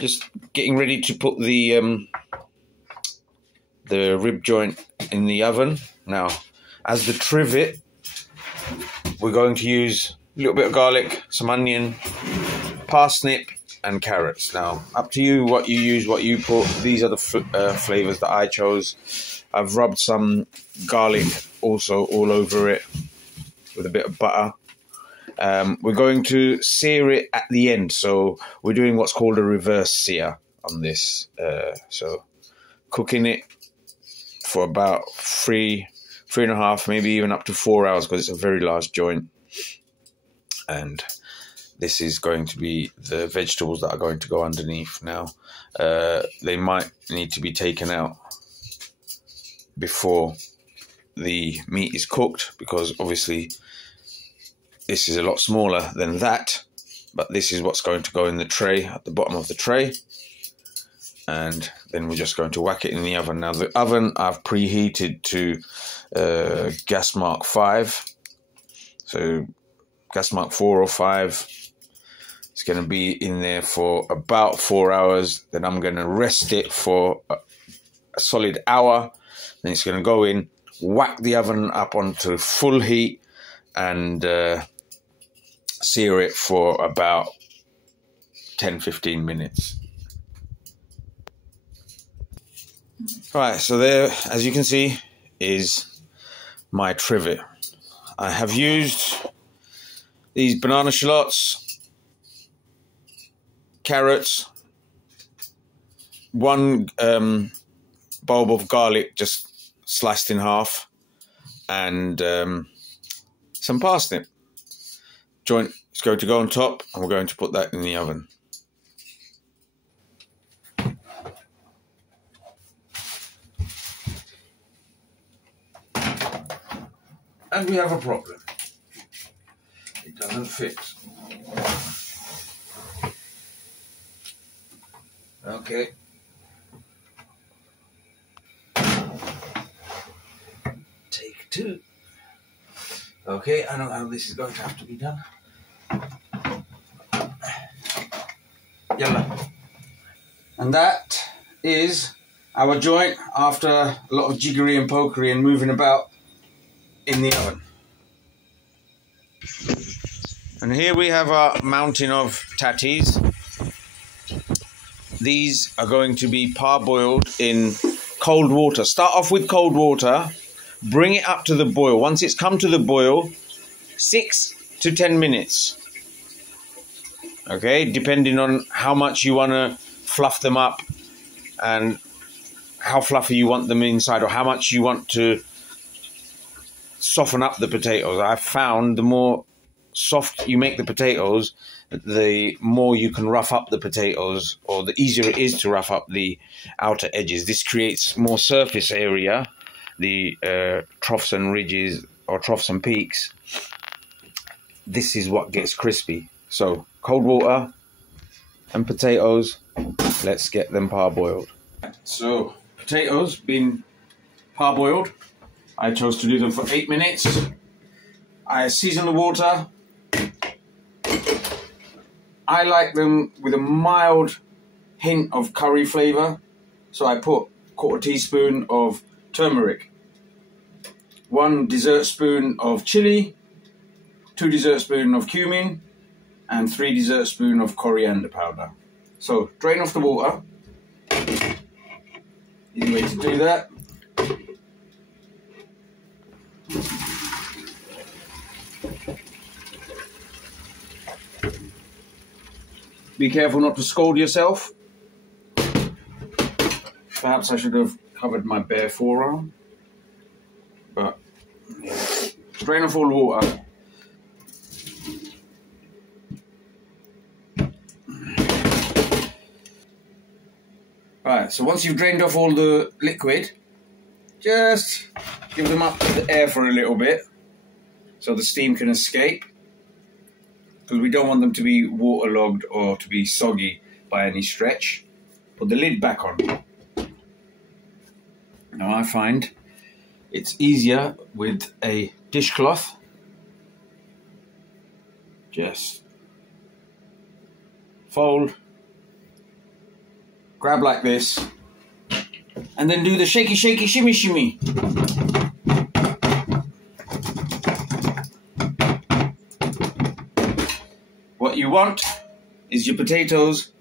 just getting ready to put the rib joint in the oven. Now, as the trivet, we're going to use a little bit of garlic, some onion, parsnip, and carrots. Now, up to you what you use, what you put. These are the flavors that I chose. I've rubbed some garlic also all over it with a bit of butter. We're going to sear it at the end, so we're doing what's called a reverse sear on this. So cooking it for about 3.5, maybe even up to 4 hours, because it's a very large joint. And this is going to be the vegetables that are going to go underneath. Now, they might need to be taken out before the meat is cooked, because obviously this is a lot smaller than that, but this is what's going to go in the tray, at the bottom of the tray. And then we're just going to whack it in the oven. Now, the oven I've preheated to gas mark 5. So gas mark 4 or 5. It's going to be in there for about 4 hours. Then I'm going to rest it for a solid hour. Then it's going to go in, whack the oven up onto full heat, and sear it for about 10-15 minutes. Right, so there, as you can see, is my trivet. I have used these banana shallots, carrots, one bulb of garlic just sliced in half, and some parsnip. Joint is going to go on top, and we're going to put that in the oven. And we have a problem. It doesn't fit. Okay. Take 2. Okay, I know how this is going to have to be done. Yalla. And that is our joint after a lot of jiggery and pokery and moving about in the oven. And here we have our mountain of tatties. These are going to be parboiled in cold water. Start off with cold water, bring it up to the boil. Once it's come to the boil, 6 to 10 minutes. Okay, depending on how much you want to fluff them up and how fluffy you want them inside, or how much you want to soften up the potatoes. I've found the more soft you make the potatoes, the more you can rough up the potatoes, or the easier it is to rough up the outer edges. This creates more surface area, the troughs and ridges, or troughs and peaks. This is what gets crispy. So cold water and potatoes, let's get them parboiled. So potatoes been parboiled. I chose to do them for 8 minutes. I season the water. I like them with a mild hint of curry flavour. So I put 1/4 teaspoon of turmeric, 1 dessert spoon of chili, 2 dessert spoons of cumin, and 3 dessert spoons of coriander powder. So drain off the water. Easy way to do that. Be careful not to scald yourself. Perhaps I should have covered my bare forearm. But yeah. Drain off all the water. Right, so once you've drained off all the liquid, just give them up to the air for a little bit so the steam can escape, because we don't want them to be waterlogged or to be soggy by any stretch. Put the lid back on. Now I find it's easier with a dishcloth. Just fold grab like this, and then do the shaky, shaky, shimmy, shimmy. What you want is your potatoes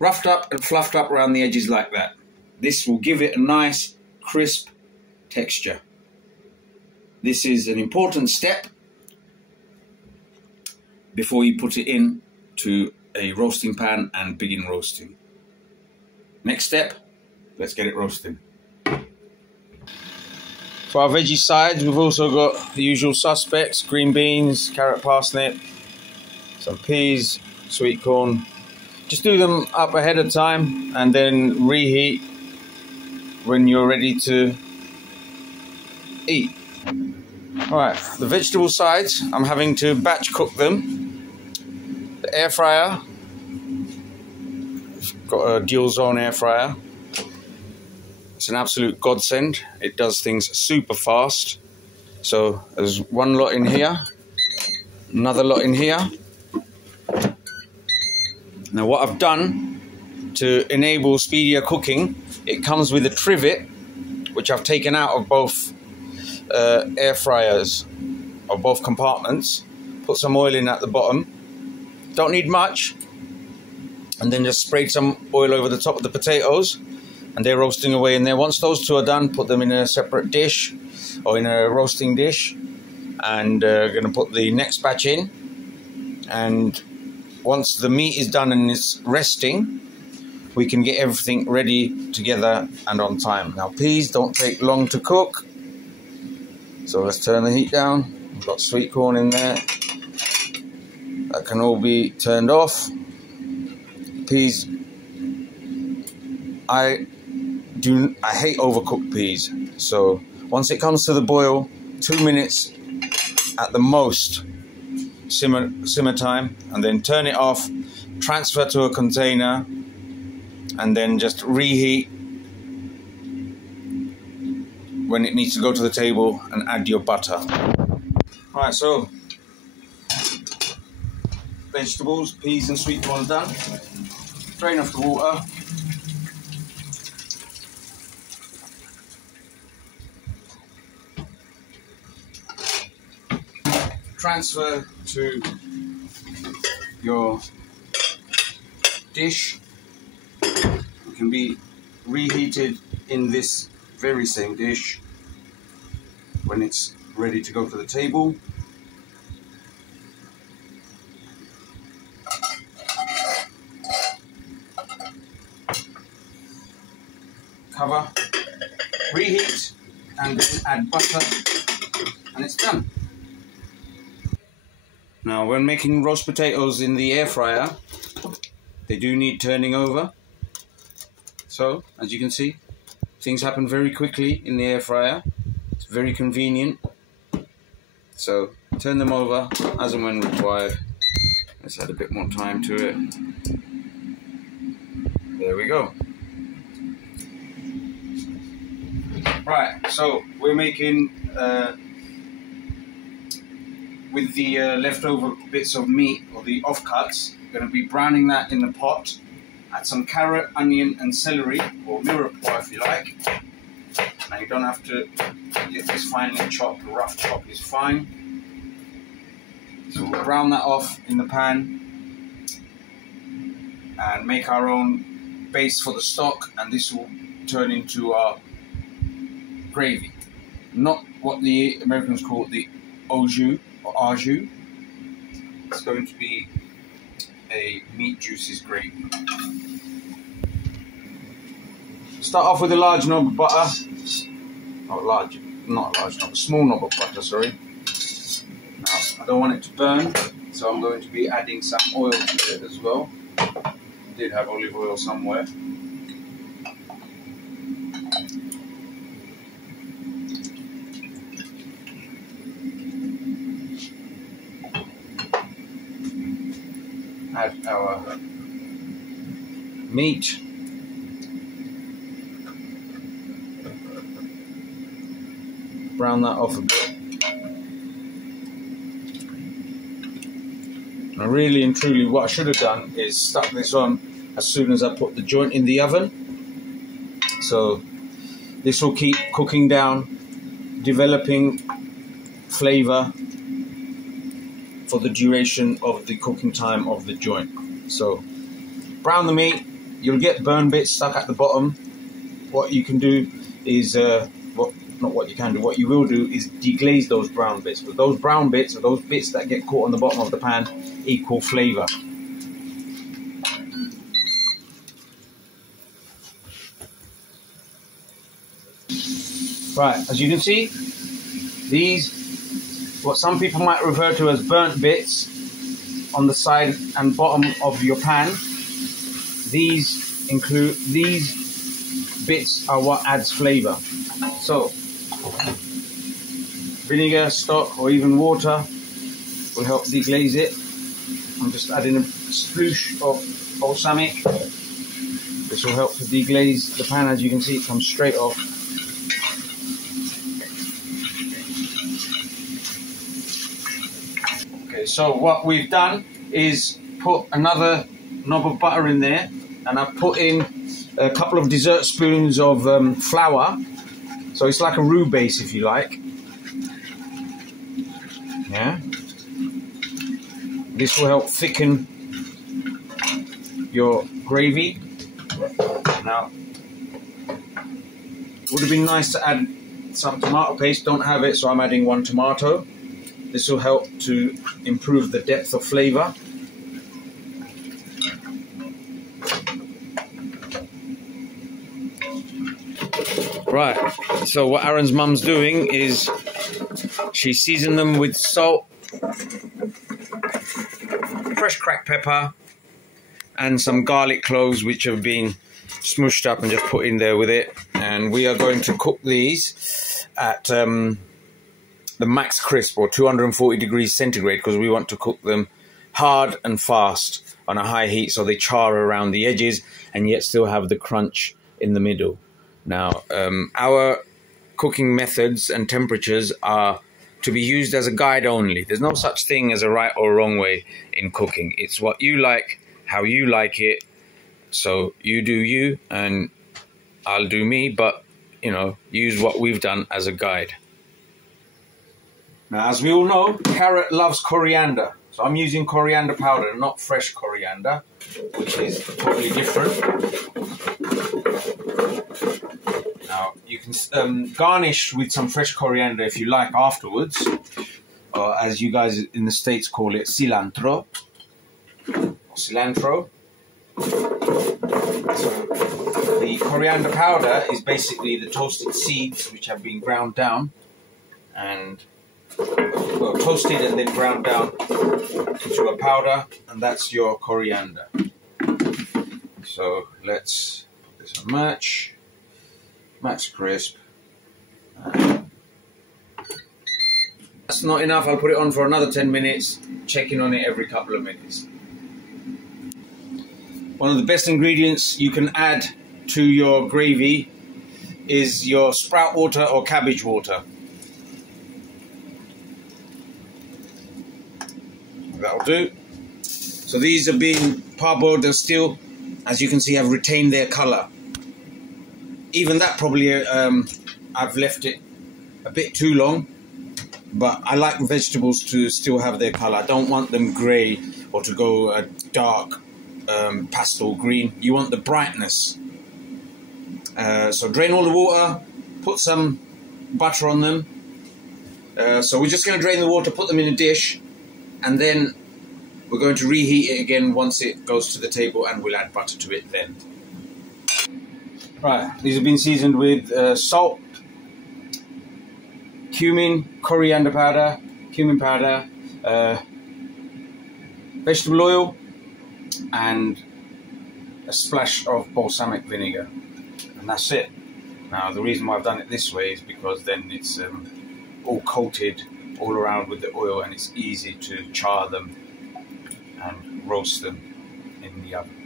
roughed up and fluffed up around the edges like that. This will give it a nice, crisp texture. This is an important step before you put it in to a roasting pan and begin roasting. Next step, let's get it roasting. For our veggie sides, we've also got the usual suspects: green beans, carrot, parsnip, some peas, sweet corn. Just do them up ahead of time and then reheat when you're ready to eat. Alright, the vegetable sides, I'm having to batch cook them. The air fryer, got a dual zone air fryer. It's an absolute godsend. It does things super fast. So there's one lot in here, another lot in here. Now what I've done to enable speedier cooking, it comes with a trivet, which I've taken out of both air fryers, or both compartments. Put some oil in at the bottom. Don't need much. And then just sprayed some oil over the top of the potatoes, and they're roasting away in there. Once those two are done, put them in a separate dish, or in a roasting dish, and going to put the next batch in. And once the meat is done and it's resting, we can get everything ready together and on time. Now peas don't take long to cook, so let's turn the heat down. We've got sweet corn in there. That can all be turned off. Peas, I hate overcooked peas. So once it comes to the boil, 2 minutes at the most, simmer time, and then turn it off, transfer to a container, and then just reheat when it needs to go to the table, and add your butter. Alright, so vegetables, peas and sweet corn done. Drain off the water. Transfer to your dish. It can be reheated in this very same dish when it's ready to go to the table. Cover, reheat, and then add butter, and it's done. Now, when making roast potatoes in the air fryer, they do need turning over. So, as you can see, things happen very quickly in the air fryer. It's very convenient. So, turn them over as and when required. Let's add a bit more time to it. There we go. Right, so we're making, with the leftover bits of meat, or the offcuts, we're going to be browning that in the pot. Add some carrot, onion and celery, or mirepoix if you like. Now you don't have to get this finely chopped, a rough chop is fine. So we'll brown that off in the pan and make our own base for the stock, and this will turn into our gravy. Not what the Americans call the au jus or au jus. It's going to be a meat juices gravy. Start off with a large knob of butter. Not a large knob, a small knob of butter, sorry. Now, I don't want it to burn, so I'm going to be adding some oil to it as well. I did have olive oil somewhere. Add our meat. Brown that off a bit. Now really and truly what I should have done is stuck this on as soon as I put the joint in the oven. So this will keep cooking down, developing flavor for the duration of the cooking time of the joint. So brown the meat, you'll get burn bits stuck at the bottom. What you can do is, what you will do is deglaze those brown bits. But those brown bits, or those bits that get caught on the bottom of the pan, equal flavor. Right, as you can see, these, what some people might refer to as burnt bits on the side and bottom of your pan, these bits are what adds flavor. So vinegar, stock, or even water will help deglaze it. I'm just adding a sploosh of balsamic. This will help to deglaze the pan. As you can see, it comes straight off. Okay, so what we've done is put another knob of butter in there, and I've put in a couple of dessert spoons of flour. So it's like a roux base, if you like. Yeah. This will help thicken your gravy. Now, it would have been nice to add some tomato paste. Don't have it, so I'm adding 1 tomato. This will help to improve the depth of flavor. Right, so what Aaron's mum's doing is she seasoned them with salt, fresh cracked pepper, and some garlic cloves which have been smooshed up and just put in there with it. And we are going to cook these at the max crisp, or 240 degrees centigrade, because we want to cook them hard and fast on a high heat so they char around the edges and yet still have the crunch in the middle. Now, our cooking methods and temperatures are to be used as a guide only. There's no such thing as a right or wrong way in cooking. It's what you like, how you like it. So you do you and I'll do me, but, you know, use what we've done as a guide. Now, as we all know, carrot loves coriander. So I'm using coriander powder, not fresh coriander, which is totally different. Now, you can garnish with some fresh coriander if you like afterwards, or as you guys in the States call it, cilantro. Cilantro. So the coriander powder is basically the toasted seeds which have been ground down and, well, toasted and then ground down into a powder, and that's your coriander. So let's put this on max crisp. That's not enough. I'll put it on for another 10 minutes, checking on it every couple of minutes. One of the best ingredients you can add to your gravy is your sprout water or cabbage water. That'll do. So these have been parboiled. They're still, as you can see, have retained their colour. Even that probably I've left it a bit too long, but I like vegetables to still have their colour. I don't want them grey or to go a dark pastel green. You want the brightness. So drain all the water, put some butter on them. So we're just going to drain the water, put them in a dish, and then we're going to reheat it again once it goes to the table, and we'll add butter to it then. Right, these have been seasoned with salt, cumin, coriander powder, vegetable oil, and a splash of balsamic vinegar, and that's it. Now, the reason why I've done it this way is because then it's all coated all around with the oil, and it's easy to char them and roast them in the oven.